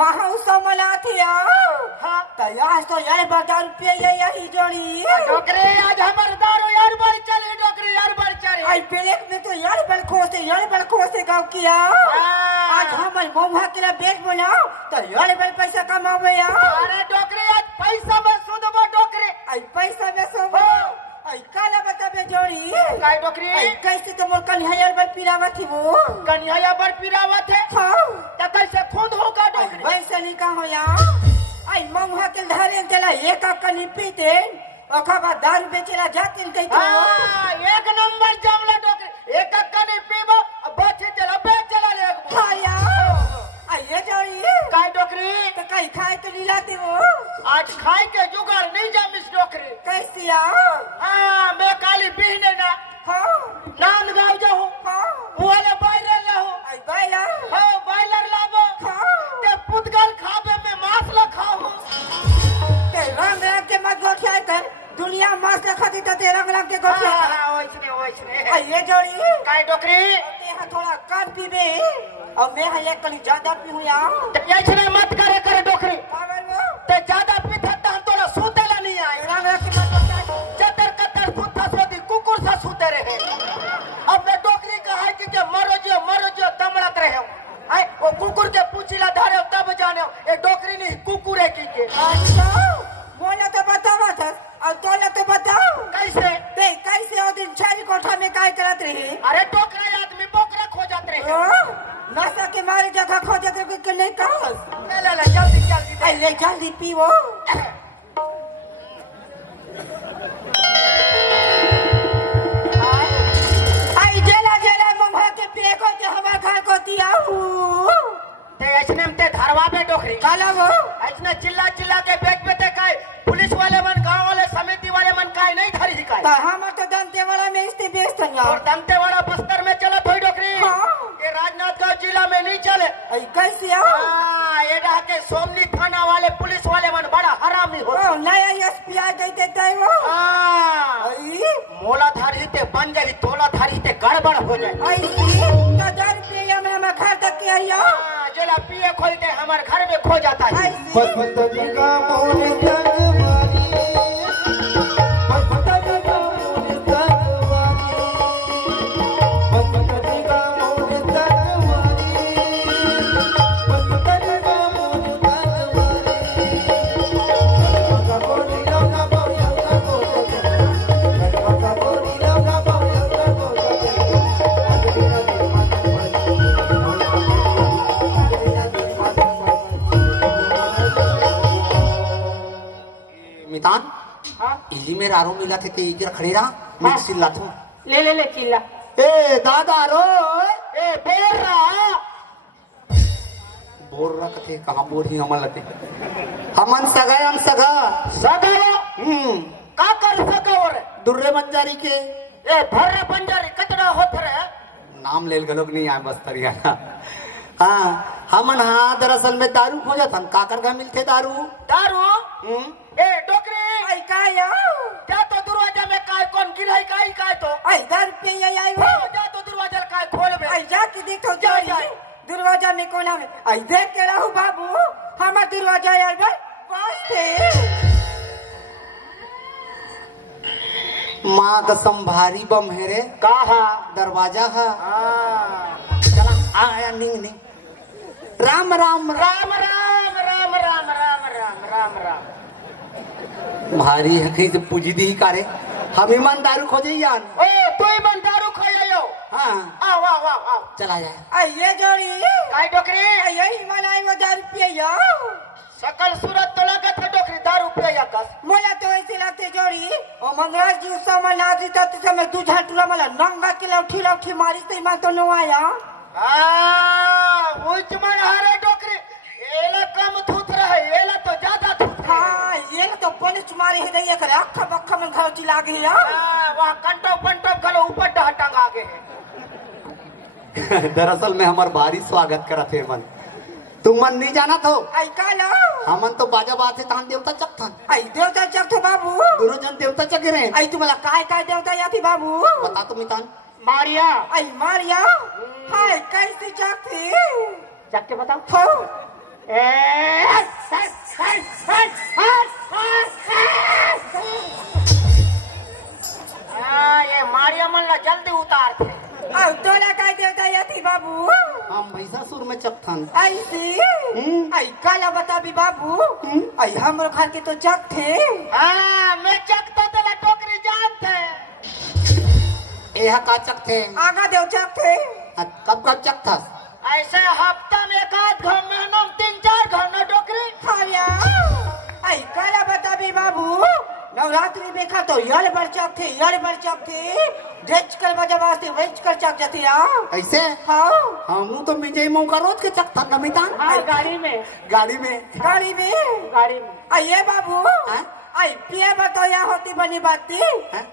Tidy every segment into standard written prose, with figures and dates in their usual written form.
महोत्सव मनाती हाँ तो आज तो यार 12 रुपये यही जोड़ी डोकरे आज हमारे दारू यार बढ़ चले डोकरे यार बढ़ चले आई ब्रेक में तो यार बल खोसे गाँव किया आज हमारे महुआ के लिए बेच बनाओ तो यार बल पैसा कमाओ यार अरे डोकरे आज पैसा में सुधबो डोकरे आई पैसा में सब आई काला बताबे जोड़ी काय डोकरी आई कैसे तो मोर कन्हैया बल पीरावा थी वो कन्हैया बर पिरावत है हाँ त कैसे खुद होगा डोकरी वैसे नहीं कहो यार आई महुआ के धारे चला एक कनी पीते ओखा दारू बेचेला जाते कहीं हां एक नंबर जमला डोकरी एक कने पीबो बचे चला बेचला रे हाँ यार आई ये जोड़ी काय डोकरी तो कहीं खाए तो नहीं लाते वो आज खाए के जुगाड़ नहीं जामिस डोकरी कैसे यार हां मैं काली बिहने ना हाँ नाम गाव जाऊं हाँ वाले बायलर लाओ आई बायला हां बायलर लाबो हाँ ते पुतगल खाबे में मांस ला खाओ ते रंग रंग के मत गोठिया कर दुनिया मांस खाती तो ते रंग रंग के गोठिया हां ओइसने आई ये जोड़ी काय डोकरी ते हा थोड़ा कम पीबे और मैं हा एक कली ज्यादा पीऊं यार ते ऐसने मत करे डोकरी पागल वो ते ज्यादा पीता त तोरा सुतेला नहीं आए रंग रंग के मत गोठिया चतर कतर सुता सोदी कुकुर सा सुते रहे अब मैं डोकरी कहा है कि मरो जो तमड़त रहे आए वो कुकुर के पूछिला धारे तब जाने ए डोकरी नहीं कुकुर है की के अच्छा बोला तो बतावा था और तोला तो बताओ कैसे ते कैसे ओ दिन छाली कोठा में काय करत रही अरे डोकरा आदमी बोकरा खो जात रहे नशा के मारे जगह खोजत रहे कि नहीं कहा ले जल्दी आई ले जल्दी पीवो आई जेला मम्मा के पेको के हमारे घर को दिया ते ऐसने में ते धरवा पे डोकरी काला वो ऐसने चिल्ला के बेच पे ते काय पुलिस वाले मन गांव वाले समिति वाले मन काय नहीं धरी हिकाय तो हम तो दंते वाला में इसते बेचते हैं और दंतेवाड़ा बस्तर में चला थोड़ी डोकरी हाँ। ये राजनांदगांव जिला में नहीं चले आई कैसे हाँ, ये रहा के सोमनी थाना वाले पुलिस वाले मन बड़ा हरामी हो ओ नया एसपीआई देते थे वो हाँ, आई मोला धारी ते बन जाई तोला धारी ते गड़बड़ हो जाए आई 1000 रुपया में हम घर तक के आइयो हाँ, जेला पिए खोलते हमारे घर में खो जाता है मितान हाँ, इली में रारो मिला थे के इधर खड़े रहा मैं चिल्ला थू ले चिल्ला ए दादा रो ए बोल रहा बोल रहा कथे कहां बोल ही हमन लते हमन सगाय हम सगा सगावा का कर सका और दुर्रे बंजारी के ए भर्रे बंजारी कतरा होत रे नाम लेल गलोग नहीं आए बस तरिया हाँ हमन हाँ दरअसल में दारू खोजत हम का कर मिलते दारू दारू ए डोकरी आई काय जा तो दरवाजा में काय कौन गिराई काय तो आई 10 रुपया आई वो जा तो दरवाजा काय खोल बे आई जाके देखो जाए दरवाजा में कोना में आई देख के रहू बाबू हमारा दरवाजा यार भाई पास थे माँ कसम भारी बम है रे कहा दरवाजा है हाँ। चला आया निंग निंग राम राम राम राम राम राम राम राम राम राम भारी है कहीं से पूजी दी कारे हम ईमान दारू खोजे यान ओ तू मन दारू खायो हाँ आओ आओ आओ आओ चला जाए आई ये जोड़ी काय डोकरी आई यही मनाई वो 10 रुपया सकल सूरत तो लगत है डोकरी दारू पे या कस मोला तो ऐसे लगते जोड़ी और मंगराज जी उस समय नाची तब समय दू झाटुला मला नंगा के लौठी मारी तो ईमान तो नो आया उच मन हरे डोकरी एला कम थूथ रहे एला तो ज्यादा थूथ हाँ ये तो पंच मारे है नहीं करे अक्खा में घर चिल्ला गई वहाँ कंटो पंटो गलो ऊपर टंग आगे है दरअसल में हमार भारी स्वागत करत है मन तुम मन नहीं जाना तो आई काला हमन तो बाजा बात से तान देवता चक था आई देवता चक तो बाबू दोनों जन देवता चक रहे आई तुम्हाला काय देवता या थी बाबू बता तुम मितान मारिया आई मारिया हाय कैसे चक थी चक के बताओ हो ये मारियमन ला जल्दी उतार थे। अब तोला काय देवता यति बाबू हम महिषासुर में चकथन ऐसी आई काला बताबी बाबू आई हमरो घर के तो चक थे हाँ मैं चकता तेला टोकरी जान थे। यह का चक थे आगा देव चक थे कब कब चक था ऐसे हफ्ता में एक आध घर महीना में 3-4 घर न टोकरी खाया आई काला बताबी बाबू नवरात्रि में खा तो यार बर चक थे डेच कर बजा वास्ते वेच कर चक जती आ ऐसे हाँ हम तो मिंजई मौका रोज के चक था नमिता गाड़ी में आई ये बाबू हाँ? आई पिया बताओ या होती बनी बाती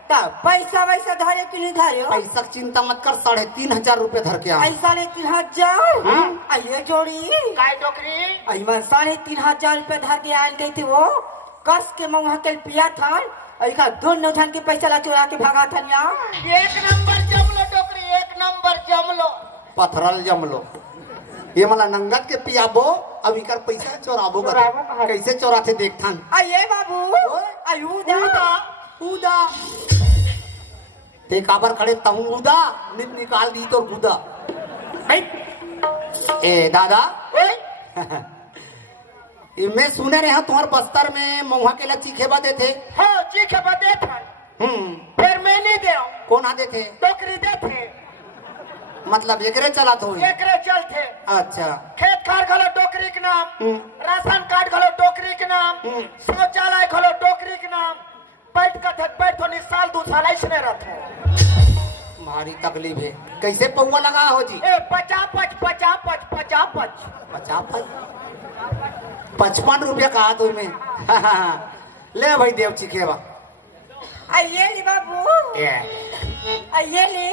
तब पैसा वैसा धरे कि नहीं धरे पैसा चिंता मत कर 3,500 रुपए धर के आ आई 3,500 आई ये जोड़ी काय टोकरी आई मैं 3,500 रुपए धर के आयल गई थी वो कस के मुँह के पिया था आई का दोनों धन के पैसा ला चुरा के भागा था एक नंबर जमलो टोकरी, एक नंबर जमलो। पथरल जमलो ये मला नंगत के पियाबो अभी कर पैसा चोराबो कर कैसे चोराते देखथन आई ये बाबू आई उदा ते काबर खड़े तहु उदा निकाल दी तो गुदा ए दादा मैं सुने रहे तुम्हारे बस्तर में महुआ के ला चीखे बदे थे हाँ चीखे बदे थे फिर मैं नहीं दे कौन आदे थे टोकरी दे थे मतलब एकरे चला तो एकरे चलते अच्छा खेत खार घलो टोकरी के नाम राशन कार्ड घलो टोकरी के नाम शौचालय घलो टोकरी के नाम बैठ तो नहीं साल 2 साल ऐसने रहते भारी तकलीफ है कैसे पौवा लगा हो जी 55 रुपया कहा तो में ले भाई देव चिकेवा आई ये ली बाबू आई ये ली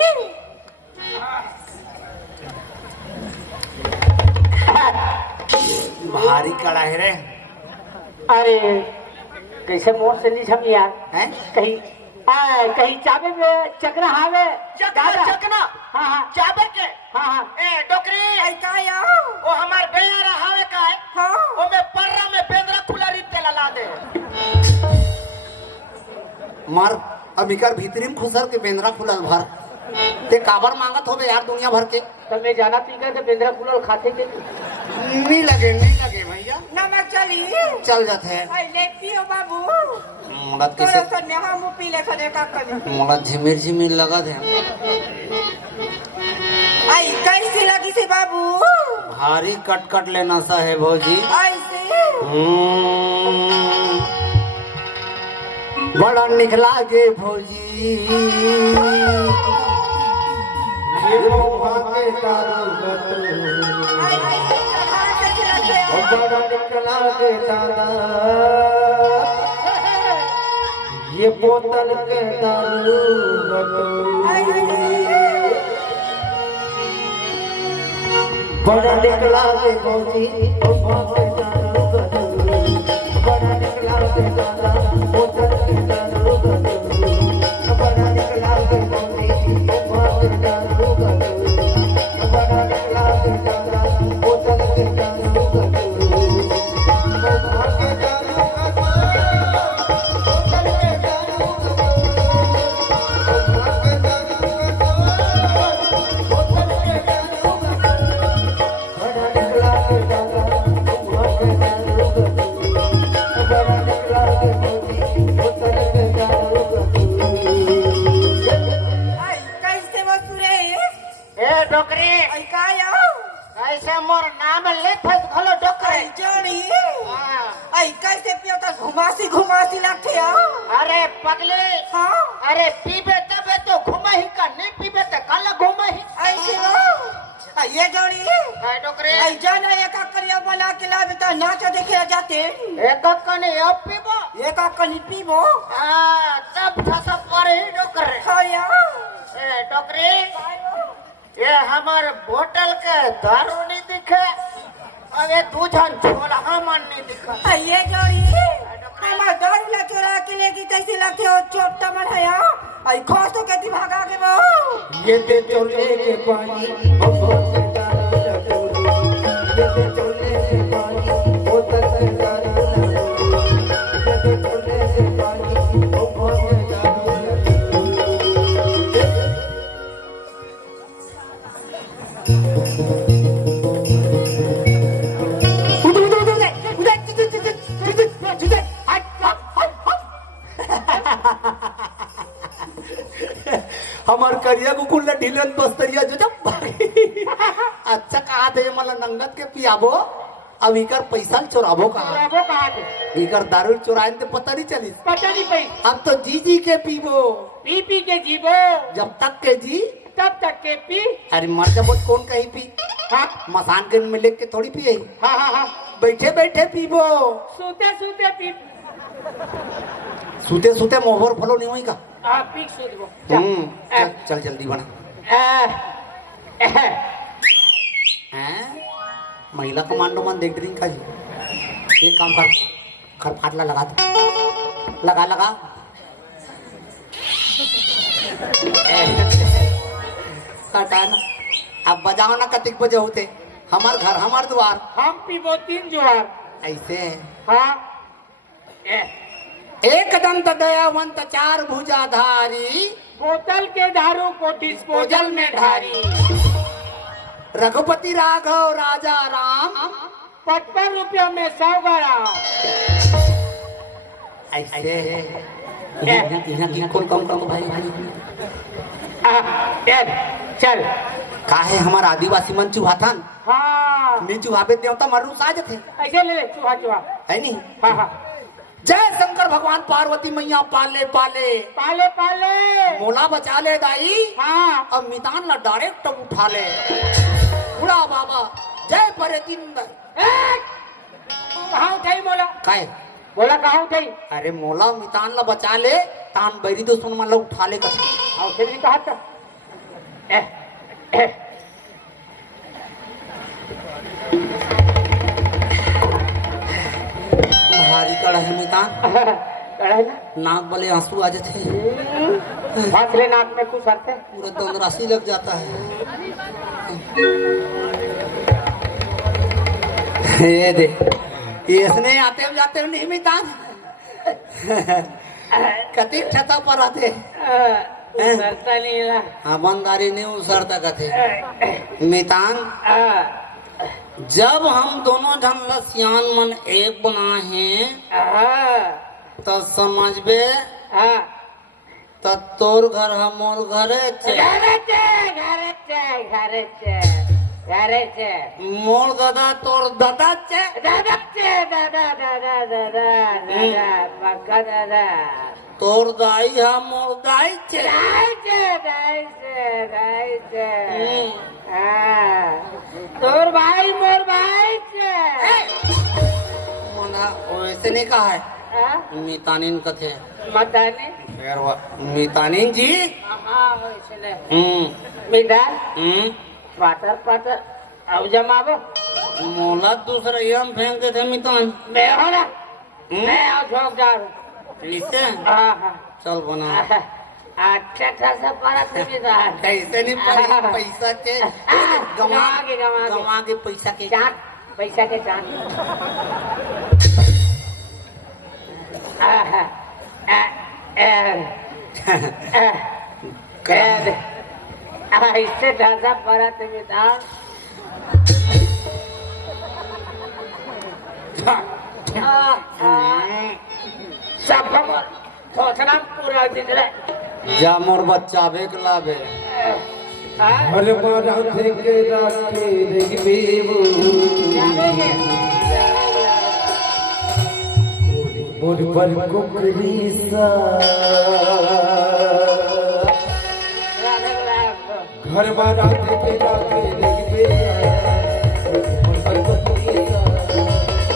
भारी कड़ा है रे अरे कैसे मोर से नहीं हम यार हैं कहीं चाबे में चकना हावे चकना हाँ चाबे के हाँ ए डोकरी आई का या वो हमार बेयारा हावे का है हाँ वो में पर्रा में बेंद्रा खुला रीत के ला दे मार अबिकर भीतरी में खुसर के बेंद्रा खुलल भर ते काबर मांगत होबे यार दुनिया भर के तो मैं जाना पी कर बेंद्रा खुलल खाते के नहीं लगे भैया नमक चली चल जाते हैं आई ले पियो बाबू मोला तोरा कैसे सन में हम पी ले खदे का कर मोला झिमिर लगा दे आई कैसी लगी से बाबू भारी कट लेना सा है भौजी ऐसे बड़ा निकला गे भौजी आई चढ़ा के चले बड़ा निकला गे दादा ये बोतल के दारू बड़ा निकला गे भौजी बड़ा निकला गे दादा बोतल के दारू बड़ा निकला गे भौजी बड़ा निकला गे दादा बोतल के दारू आई कैसे वो सुरेश ए डोकरी आई का या ऐसे मोर नाम ले फस घलो डोकरी आई जोड़ी आई कैसे पियो तो घुमासी लगते आ अरे पगले हाँ अरे पीबे तबे तो घुमही का नहीं पीबे तो कल घुमही ऐसे वो आई ये जोड़ी काय डोकरी आई जाना एक करिया बना के लावे तो नाच देखे जाते एक कने अब पीबो एक कनी पीबो हां सब फस पर ही डोकरे खाया ए डोकरी ये हमार बोतल के दारू नहीं दिखे अबे तू जन छोला मन नहीं दिखा आई ये जोड़ी हमारा दारू ला चुरा के लेगी कैसी लगते हो चोट मढ़ाया आई खोस तो कहती भागा के वो ये ते चोले के पानी ये ते चोले के पानी करिया कुकुर ने ढीलन बस्तरिया जो जब अच्छा कहा थे मला नंगत के पियाबो अब इकर पैसा चोराबो कहा कहाँ थे इकर दारू चुराए तो पता नहीं चली पता नहीं पई अब तो जी के पीबो पी के जीवो जब तक के जी तब तक के पी अरे मर जब कौन कहीं पी हाँ मसान के में लेके थोड़ी पिए हाँ हाँ हाँ बैठे बैठे पीबो सूते सूते पी सूते सूते मोहर फलो नहीं होई का पी सूत वो चल जल्दी बना हैं महिला कमांडो मन देख ड्रिंक का जी एक काम कर खरपाटला लगा दे लगा लगा हटाना अब बजाओ ना कतिक बजे होते हमार घर हमार द्वार हम पीबो 3 जुआर ऐसे हाँ एक दंत दयावंत 4 भुजाधारी बोतल के दारू को डिस्पोजल में ढारी रघुपति राघव राजा राम 55 रुपयों में 100 ग्राम ऐसे यहाँ कौन कम कम भाई भाई चल का है हमारा आदिवासी मन चुहाथन हाँ नी चुहाबे देवता मरू साज थे ऐसे ले ले चूहा चूहा है नहीं हाँ हाँ जय शंकर भगवान पार्वती मैया पाले पाले पाले पाले मोला बचा ले दाई हाँ अब मितान ला डायरेक्ट उठा ले बुढ़ा बाबा जय परेतिंदर कहाँ उठाई मोला काय बोला कहाँ उठाई अरे मोला मितान ला बचा ले तान बैरी दोस्तों मन ला उठा ले कर और फिर भी कहा था भारी कड़ा है मितान कड़ा है ना नाक बले आंसू आ जाते फासले नाक में कुछ आते पूरा दम राशि लग जाता है ये दे इसने आते हुए जाते हुए नहीं मितान कति छता पर आते करता नहीं ना ईमानदारी नहीं उसरता कथे मितान जब हम दोनों जन लसियान मन एक बना है तो समझबे तो तोर घर हम मोर घरे मोर दादा तोर दादा तोर दाई हम मोर दाई तोर भाई मोर भाई मना वैसे नहीं कहा है मितानिन कथे मताने मितानिन जी मिदान पाटर पाटर अब जमाबो मोला दूसरा यम फेंक दे थे मितान मैं हो ना मैं और झोंक जा इसे हाँ हाँ चल बना अच्छा खासा पारा तुम्हें कैसे नहीं पड़ी पैसा के गवा के पैसा के चाट पैसा के चाट इससे ढांसा पड़ा तुम्हें सब सोचना पूरा दिन रहे जा मोर बच्चा बेक लावे हर बारा থেকে রাখে দেখবি मोर पर कुकरीसा घर बारा থেকে রাখে দেখবি मोर पर कुकरीसा घर बारा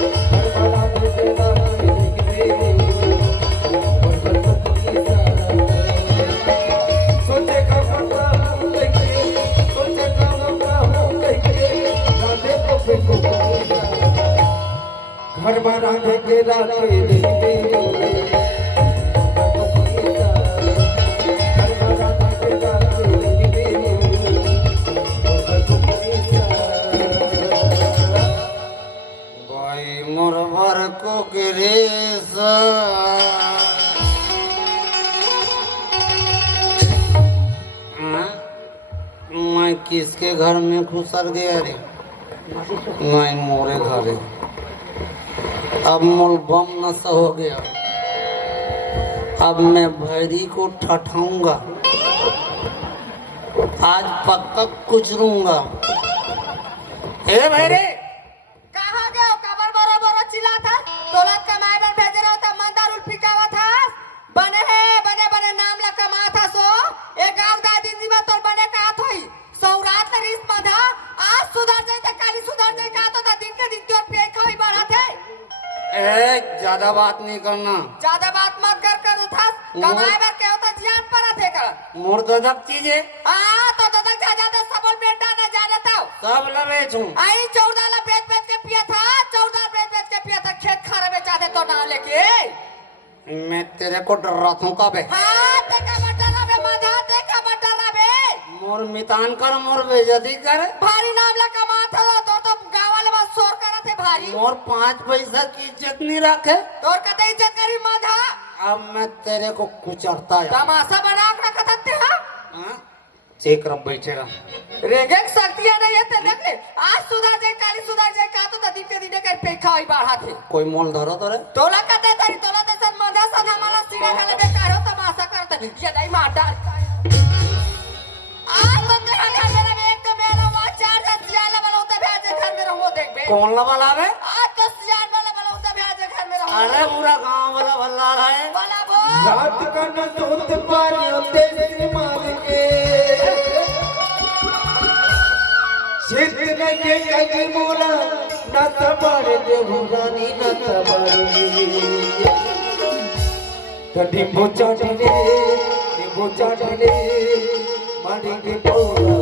থেকে রাখে দেখবি मोर पर कुकरीसा सोचे का पता सोचे का मौका हो कहीं राधे को फेंको घर बारा के राधे देखते घर बारा के राधे देखते भाई मोर भर को गिरेसा मैं किसके घर में घुसर गया रे नहीं मोरे घरे अब मोल बम नशा हो गया अब मैं भैरी को ठठाऊंगा आज पक्का कुचलूंगा। ए भैरे कहाँ गए कबर बरो बरो चिल्ला था दौलत कमाए बर भेज रहा था मन दारू पिकावा था बने बने नाम ला कमा था सो एक गांव का दिन में तो बने का थोई सौरात रिस मधा आज सुधर जाए तो काली सुधर जाए का तो दिन के दिन तो पे खोई बढ़ा थे। ए ज्यादा बात नहीं करना। ज्यादा बात मत कर उठा कमाए बर के होता जियान पर थे का मोर ददक चीजे हां तो ददक जा जाते सबल बेटा ना जा रहता कब लवे छू आई 14 ला बेच के पिया था 14 बेच के पिया था खेत खारे में चाहते तो ना लेके मैं तेरे को डर रहा हूँ कब हां देखा बटरा बे माधा देखा बटरा बे मोर मितान कर मोर बेइज्जती कर। भारी नाम ला कमा था तो गांव वाले बस शोर करत थे भारी मोर 5 पैसा की इज्जत नहीं रखे तोर कते इज्जत करी माधा अब मैं तेरे को कुचरता है। तमाशा बना के रखत थे हां चेक रब बैठेगा रेगे शक्तियां नहीं है ते देख ले आज सुधर जाए काली सुधर जाए का तो दिन के दिन कर पे खाई बाढ़ा थे कोई मोल धरो तोरे तोला कते तरी तोला ते सन माधा सन हमारा सिंगा खाले बेकार हो तमाशा करते ये नहीं मार डाल आज तो तेरा घर में एक तो मेरा वहां 4 सियाल वाला होता भेजे घर में रहो देख बे कौन ला वाला है? आज तो सियाल वाला होता भेजे घर में रहो अरे पूरा गांव वाला भल्ला है। वाला बोल रात का न सोत पानी तेरे मार के सिद्ध न के कगी मोला न तबर दे भुरानी न तबर कदी बोचा ढले मारी के पोला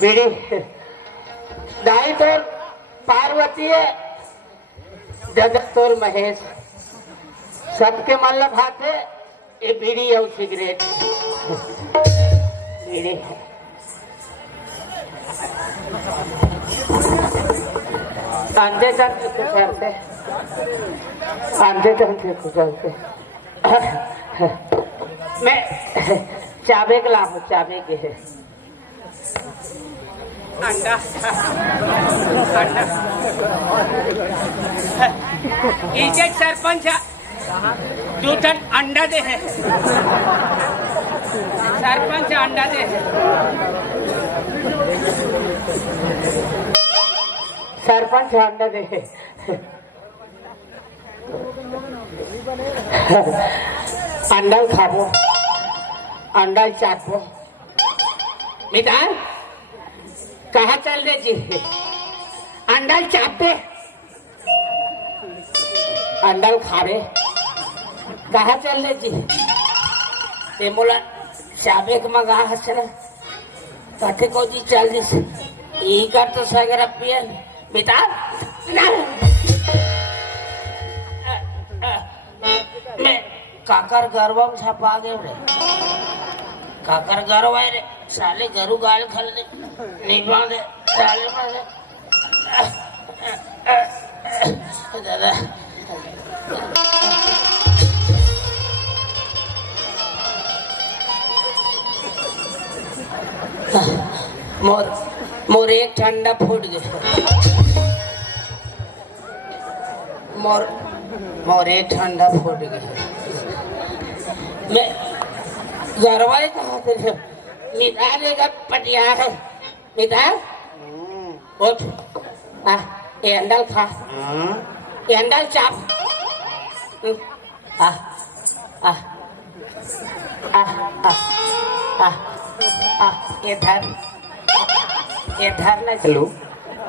बीड़ी दाई तोर पार्वती है जगत तोर महेश सबके मतलब हाथ है ये बीड़ी और सिगरेट बीड़ी आंधे तंत्र कुचलते आंधे तंत्र कुचलते मैं चाबे के लाभ चाबे के है अंडा इजेट सरपंच 2 टन अंडा दे है सरपंच अंडा दे सरपंच अंडा दे अंडा खाबो अंडा चाटबो मितान कहाँ चल रहे जी अंडल चापते अंडल खारे कहाँ चल रहे जी ते बोला चाबे के मगा हसरा कहते को जी चल दिस ई कर तो सगर पिया बेटा ना मैं काकर गरबा में छपा गए रे काकर गरबा रे साले गरु गाल खल नहीं बांधे साले बांधे दादा मोर एक ठंडा फूट गया मोर एक ठंडा फूट गया मैं गरवाई कहा थे मिताने का पटिया है मिता उठ ये अंडल खा ये अंडल चाप ये धर ना चलो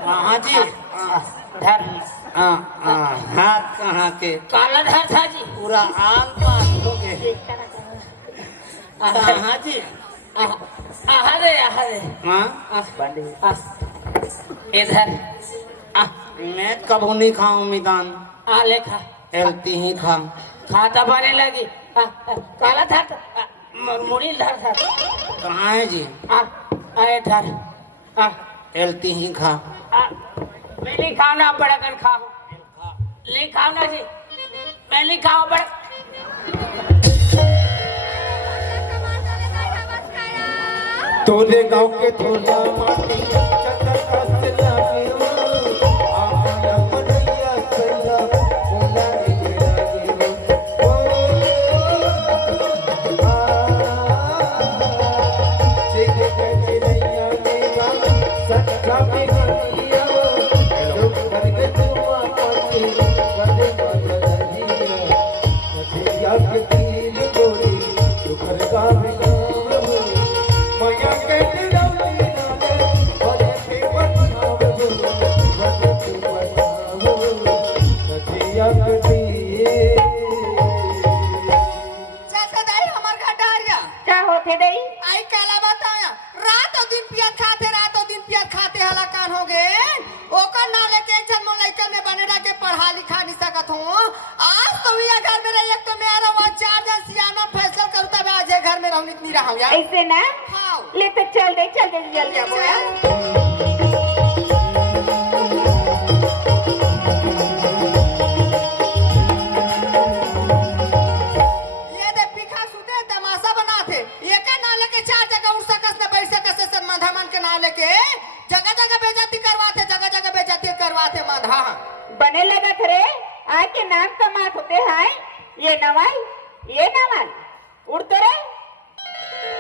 हाँ जी धर हाथ कहाँ के काला धर था जी पूरा आम पास हो गए। हाँ जी अरे हाँ इधर मैं कबू नहीं खाऊं मितान आ लेखा एलती ही खा खाता बने लगी काला था मुड़ी धर था कहाँ है जी आए धर एलती ही खा मैं नहीं खाओ ना बड़ा कर खाओ नहीं खाओ ना जी मैं नहीं खाओ बड़ा तोरे गांव के थोड़ा माटी चक्कर कस लागे आया मनैया सैया बोला रे लागे चेक के नैया मेरा सच्चा में गनिया जो करके तुआ पाती करे बदलिया नदिया के तीर गोरी जो घर का माया के दिलौली नाले बड़े के बनाव नदिया के चाचा दाई हमार घर डारिया क्या होते दई आई काला बताया रात और दिन पिया खाते रात और दिन पिया खाते हला कान हो गए ओकर नाले टेंशन मो लइका में बनेरा के पढ़ा लिखा नहीं सकत हूं आज तो ये घर में रही एक तो मेरा वो चार जन सियाना फैसला करू तब आज ये घर में रहूं नहीं रहूं यार ऐसे ना हाँ ले तो चल दे जल्दी बोला ये दे पिखा सुते तमाशा बनाते ये का नाले के चार जगह उड़ सकस न बैठ सकस से माधमन के नाले के जगह जगह बेइज्जती करवाते माधा बने लगा थे आय के नाम कमात होते हैं ये नवाल उड़ते रे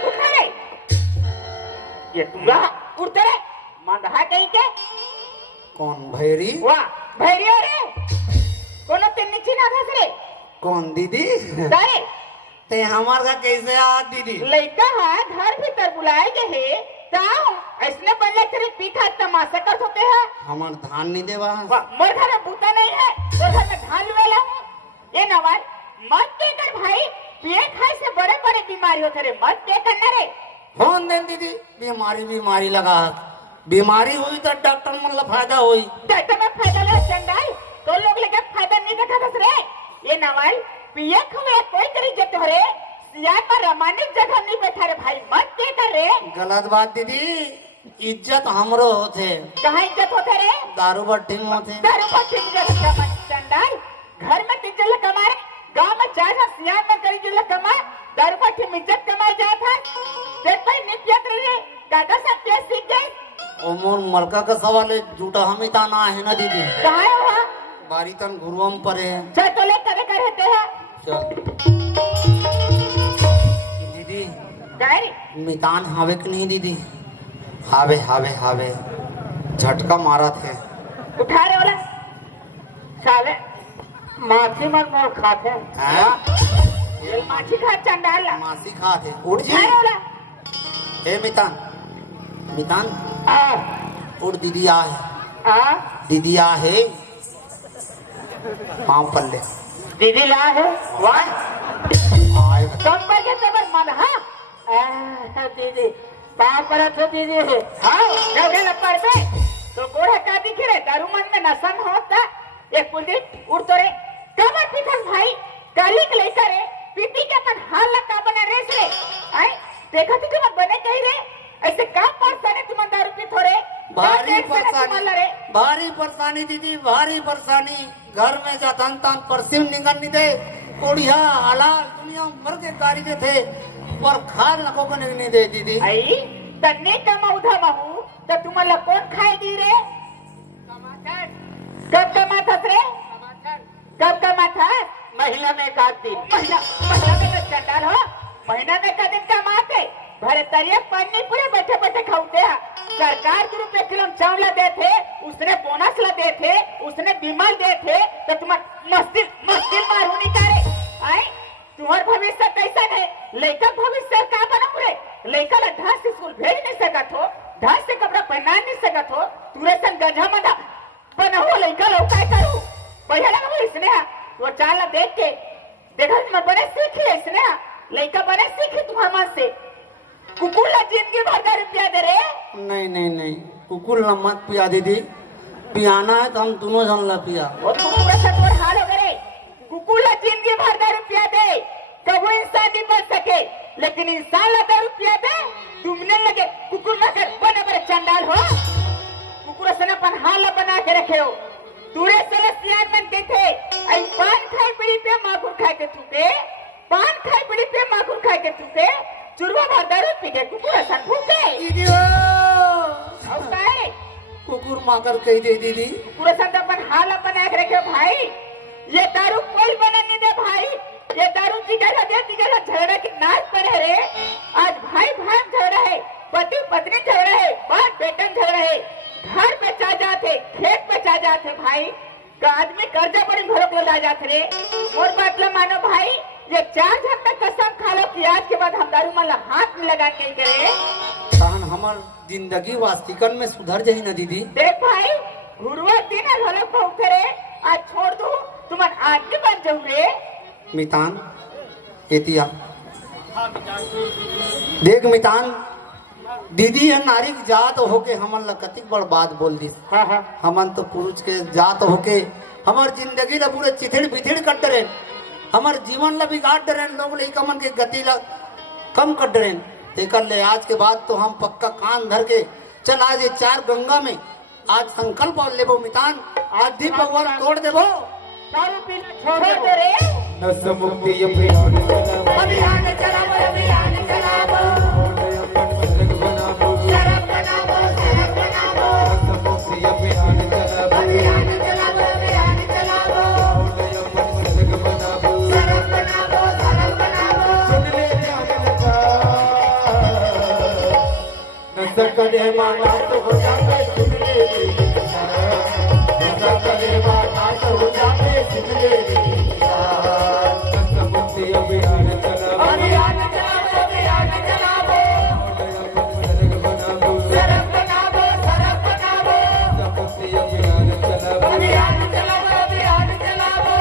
उठा रे ये तुरा उड़ते रे मंदहा कहीं के कौन भैरी वाह भैरिया रे कोनो ते नीचे ना धस रे कौन दीदी दारे ते हमार का कैसे आ दीदी लइका हा घर भीतर बुलाए गए है ताऊ ऐसने बल्ले तेरे पीठा तमाशा कर होते हैं हमार धान नहीं देवा मोर घर में बूता नहीं है मोर घर में धान वाला हूँ ये नवाल मत देकर भाई पिए खाए से बड़े बड़े बीमारी होते रे मत देकर न रे कौन दे दीदी बीमारी लगा बीमारी हुई तो डॉक्टर मतलब फायदा हुई डॉक्टर में फायदा ले चंदाई तो लोग लेके फायदा नहीं देखा दस रे ये नवाल पिए खाए कोई करी जत हो रे सियार पर रामायणिक जगह नहीं बैठा रे भाई मत देकर रे गलत बात दीदी इज्जत हमरो होते कहाँ इज्जत होते रे दारू बट्टी में होते दारू पट्टी में चंदाई घर में तिजल कमा रे गांव में चाय ना सियार में करी जिला कमा दारू पट्टी में इज्जत कमाई जाता है देख भाई नित्यत रे दादा सब क्या सीख गए मोर मरका का सवाल है झूठा हम इतना है ना दीदी कहाँ है वहाँ बारी तन गुरुवम पर है चल तो ले करे रहते हैं चल दीदी काय रे मितान हावे कि नहीं दीदी हावे झटका मारा थे उठा रे वाला साले माछी मत मोर खाते हैं? ये माछी खा चंडाल मासी खा थे उठ जी उठा रे वाला ए मितान आ उठ दीदी आ आ है पाँव पर ले दीदी ला है वाह आए कम बजे तबर मन हाँ दीदी पाँव पर तो दीदी है हाँ जब पर पे तो गोरा का दिखे रे दारू मन में नसन होता एक कुलदीप उड़ तो रे कमर पिथल भाई काली के लेकर रे पीती के अपन हाल लगा बना रेस रे आई देखा थी तुम बने कहीं रे ऐसे काम पास करने तुम दारू पी थोड़े भारी परेशानी दीदी भारी परेशानी घर में जातन तान परसिम निकल नहीं दे कोड़िया हालाल दुनिया मर के कारीगर थे पर खाल नको को नहीं दे दीदी आई तन्ने कमा उधा महू तो तुम्हाला कौन खाएगी रे कब कमाता रे कब कमाता महीना में एक आध दिन महीना में तो चंडाल हो महीना में का दिन कमाते भरे तरिया पानी पूरे बैठे बैठे खाते हैं सरकार के रुपए किलो चावला दे थे उसने बोनस ला दे थे उसने बीमा दे थे तो तुम मस्ती मारू नहीं करे आए तुम्हार भविष्य कैसा है लड़का भविष्य का बना पूरे लड़का ला ढास से स्कूल भेज नहीं सकत हो ढास से कपड़ा पहना नहीं सकत हो तुरे संग गंजा मदा बना हो लड़का लो काय करू बढ़िया लगा वो इसने वो चाल देख के देखा तुम बने सीखी इसने लड़का बने सीखी तुम्हारे मन से कुकुर ला जिंदगी भर दारू पिया दे रे नहीं नहीं नहीं कुकुर न मत पिया दीदी, पियाना है तो हम दोनों जन ला पिया। वो कुकुर से तोर हाल हो गए। कुकुर ला जिंदगी भर दारू पिया दे कबो इंसान नहीं बन सके, लेकिन इंसान ला दारू पिया दे तुमने लगे कुकुर ना कर बने बड़े चंडाल हो। कुकुर से अपन हाल बना के रखे हो, तूरे से सियार बनते थे। आई पान खाई पड़ी पे माखून खा के थूके, पान खाई पड़ी पे माखून खा के थूके, चुरवा भर दारू पी के कुकुर सन भूखे। अब काय कुकुर माकर कही दे दीदी। कुकुर सन तो अपन हाल बना के रखे हो भाई। ये दारू कोई बना नहीं दे भाई, ये दारू जिगरा झगड़ा की नाच पर है रे। आज भाई भाई झगड़ा है, पति पत्नी झगड़ा है, बाप बेटन झगड़ा है, घर पे चा जाते, खेत पे चा जाते भाई, का आदमी कर्जा पर भरोक ला जाते रे। और बात ला मानो भाई, ये 4 झप तक कसम खा लो कि आज के बाद हम दारू माला हाथ में लगा के करे। तहन हमार जिंदगी वास्तिकन में सुधर जाही ना दीदी। देख भाई गुरुवार दिन घलक पहुंचे रे, आज छोड़ दू तुमन आदमी बन जाऊ रे। मितान एतिया देख मितान, दीदी है नारी की जात होके हमन ला कतिक बड़ बात बोल दिस। हमन तो पुरुष के जात होके हमार जिंदगी ला पूरे चिथिड़ बिथिड़ कर दे रहे, हमार जीवन ला बिगाड़ दे रहे, लोग लइका मन के गति ला कम कर दे रहे। तेकर ले आज के बाद तो हम पक्का कान धर के चल आज ये 4 गंगा में आज संकल्प लेबो मितान, आज दीप भगवान तोड़ देबो, दारू पीना छोड़ दे रे। नशा मुक्ति अभियान चलावो, अभियान चलावो, अभियान चलावो, शराब बनावो, शराब बनावो, नशा मुक्ति अभियान चलावो, अभियान चलावो, अभियान चलावो, शराब बनावो, शराब बनावो। सुन ले ध्यान लगा, नशा करे माना तो हो जाते, सुन ले नशा करे माना तो हो जाते, सुन ले नशा मुक्ति अभियान चलावो, अभियान चलावो, अभियान चलावो, शराब बनावो, शराब बनावो, नशा मुक्ति अभियान चलावो, अभियान चलावो, अभियान चलावो,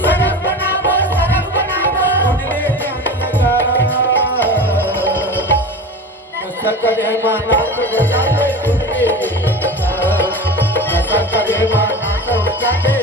शराब बनावो, शराब बनावो। नशा करे माना तो हो जाते, सुन ले नशा करे माना तो हो जाते।